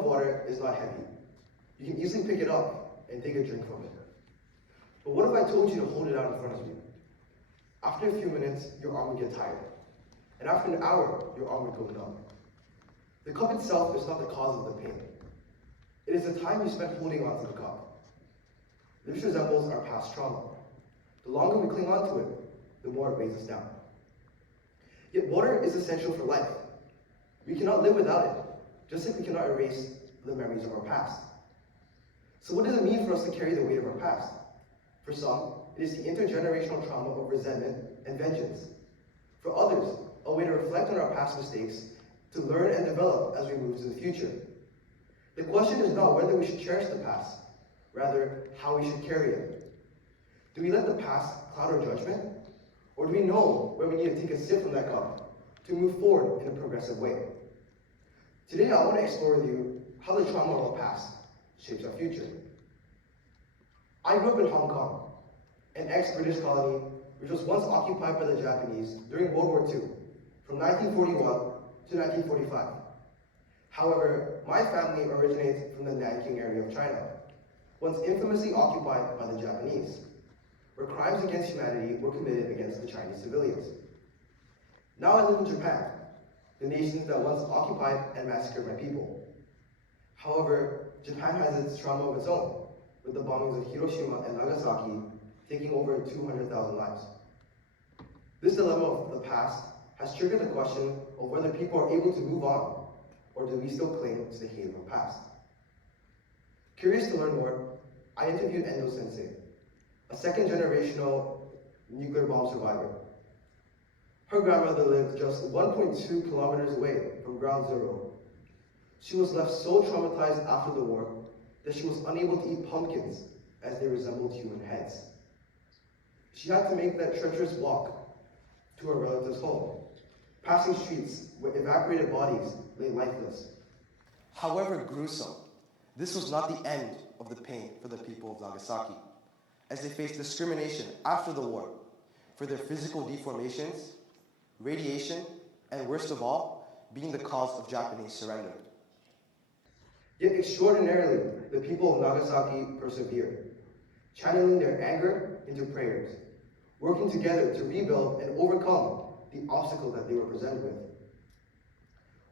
of water is not heavy. You can easily pick it up and take a drink from it. But what if I told you to hold it out in front of you? After a few minutes, your arm would get tired. And after an hour, your arm would go numb. The cup itself is not the cause of the pain. It is the time you spend holding on to the cup. This resembles our past trauma. The longer we cling on to it, the more it weighs us down. Yet water is essential for life. We cannot live without it, just like we cannot erase the memories of our past. So what does it mean for us to carry the weight of our past? For some, it is the intergenerational trauma of resentment and vengeance. For others, a way to reflect on our past mistakes, to learn and develop as we move to the future. The question is not whether we should cherish the past, rather how we should carry it. Do we let the past cloud our judgment? Or do we know when we need to take a sip from that cup to move forward in a progressive way? Today I want to explore with you how the trauma of our past shapes our future. I grew up in Hong Kong, an ex-British colony which was once occupied by the Japanese during World War II, from 1941 to 1945. However, my family originates from the Nanking area of China, once infamously occupied by the Japanese, where crimes against humanity were committed against the Chinese civilians. Now I live in Japan, the nation that once occupied and massacred my people. However, Japan has its trauma of its own, with the bombings of Hiroshima and Nagasaki taking over 200,000 lives. This dilemma of the past has triggered the question of whether people are able to move on, or do we still cling to the hate of our past? Curious to learn more, I interviewed Endo Sensei, a second-generational nuclear bomb survivor. Her grandmother lived just 1.2 kilometers away from ground zero. She was left so traumatized after the war that she was unable to eat pumpkins as they resembled human heads. She had to make that treacherous walk to her relative's home, passing streets where evaporated bodies lay lifeless. However gruesome, this was not the end of the pain for the people of Nagasaki, as they faced discrimination after the war for their physical deformations, radiation, and worst of all, being the cause of Japanese surrender. Yet extraordinarily, the people of Nagasaki persevered, channeling their anger into prayers, working together to rebuild and overcome the obstacle that they were presented with.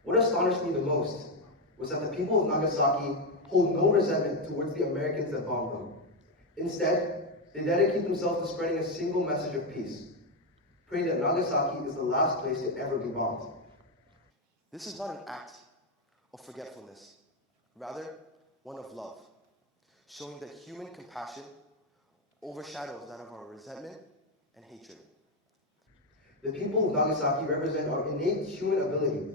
What astonished me the most was that the people of Nagasaki hold no resentment towards the Americans that bombed them. Instead, they dedicate themselves to spreading a single message of peace, praying that Nagasaki is the last place to ever be bombed. This is not an act of forgetfulness, rather one of love, showing that human compassion overshadows that of our resentment and hatred. The people of Nagasaki represent our innate human ability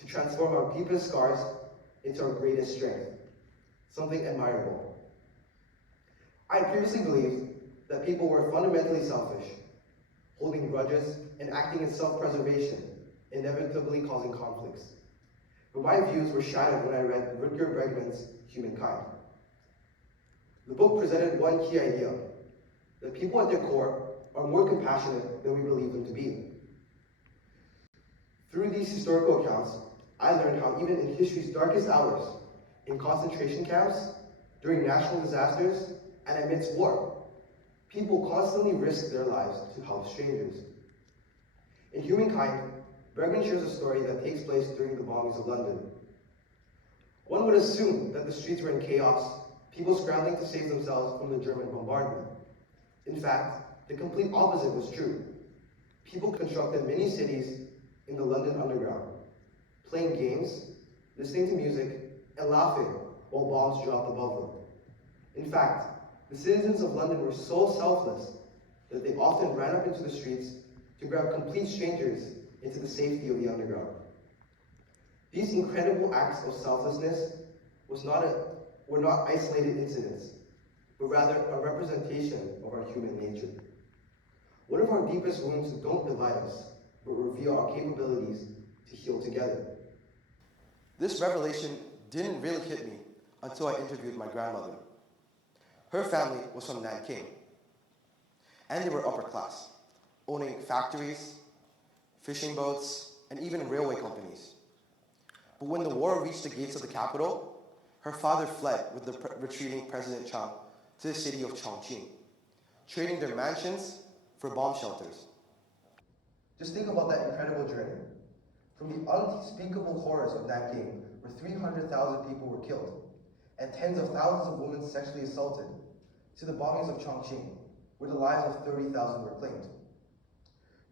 to transform our deepest scars into our greatest strength, something admirable. I previously believed that people were fundamentally selfish, holding grudges and acting in self-preservation, inevitably causing conflicts. But my views were shattered when I read Rutger Bregman's Humankind. The book presented one key idea, that people at their core are more compassionate than we believe them to be. Through these historical accounts, I learned how even in history's darkest hours, in concentration camps, during national disasters, and amidst war, people constantly risk their lives to help strangers. In Humankind, Bregman shares a story that takes place during the bombings of London. One would assume that the streets were in chaos, people scrambling to save themselves from the German bombardment. In fact, the complete opposite was true. People constructed mini cities in the London Underground, playing games, listening to music, and laughing while bombs dropped above them. In fact, the citizens of London were so selfless that they often ran up into the streets to grab complete strangers into the safety of the underground. These incredible acts of selflessness were not isolated incidents, but rather a representation of our human nature. One of our deepest wounds don't divide us, but reveal our capabilities to heal together. This revelation didn't really hit me until I interviewed my grandmother. Her family was from Nanking, and they were upper class, owning factories, fishing boats, and even railway companies. But when the war reached the gates of the capital, her father fled with the retreating President Chiang to the city of Chongqing, trading their mansions for bomb shelters. Just think about that incredible journey. From the unspeakable horrors of Nanking, where 300,000 people were killed, and tens of thousands of women sexually assaulted, to the bombings of Chongqing, where the lives of 30,000 were claimed.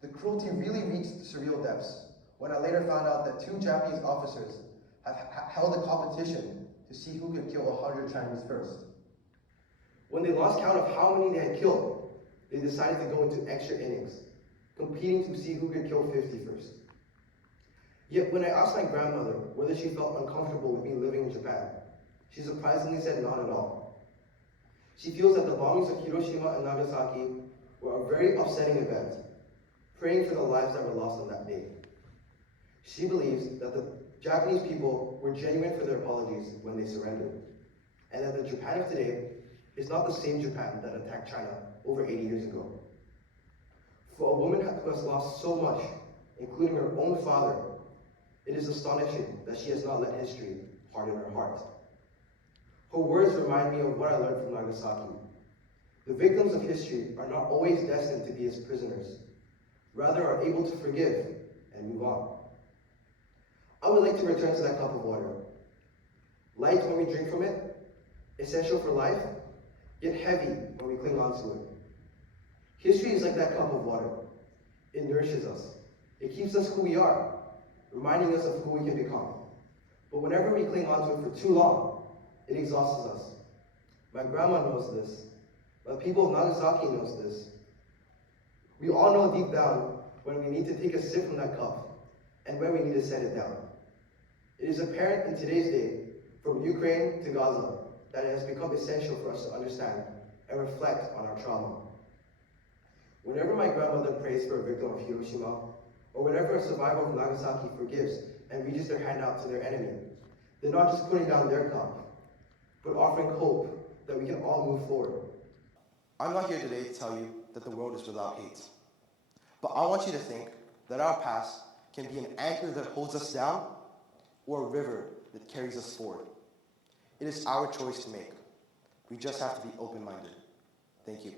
The cruelty really reached surreal depths when I later found out that 2 Japanese officers have held a competition to see who could kill 100 Chinese first. When they lost count of how many they had killed, they decided to go into extra innings, competing to see who could kill 50 first. Yet when I asked my grandmother whether she felt uncomfortable with me living in Japan, she surprisingly said not at all. She feels that the bombings of Hiroshima and Nagasaki were a very upsetting event, praying for the lives that were lost on that day. She believes that the Japanese people were genuine for their apologies when they surrendered, and that the Japan of today is not the same Japan that attacked China over 80 years ago. For a woman who has lost so much, including her own father, it is astonishing that she has not let history harden her heart. Her words remind me of what I learned from Nagasaki. The victims of history are not always destined to be as prisoners, rather are able to forgive and move on. I would like to return to that cup of water. Light when we drink from it, essential for life, yet heavy when we cling on to it. History is like that cup of water. It nourishes us. It keeps us who we are, reminding us of who we can become. But whenever we cling on to it for too long, it exhausts us. My grandma knows this. The people of Nagasaki knows this. We all know deep down when we need to take a sip from that cup and when we need to set it down. It is apparent in today's day, from Ukraine to Gaza, that it has become essential for us to understand and reflect on our trauma. Whenever my grandmother prays for a victim of Hiroshima, or whenever a survivor of Nagasaki forgives and reaches their hand out to their enemy, they're not just putting down their cup, but offering hope that we can all move forward. I'm not here today to tell you that the world is without hate, but I want you to think that our past can be an anchor that holds us down or a river that carries us forward. It is our choice to make. We just have to be open-minded. Thank you.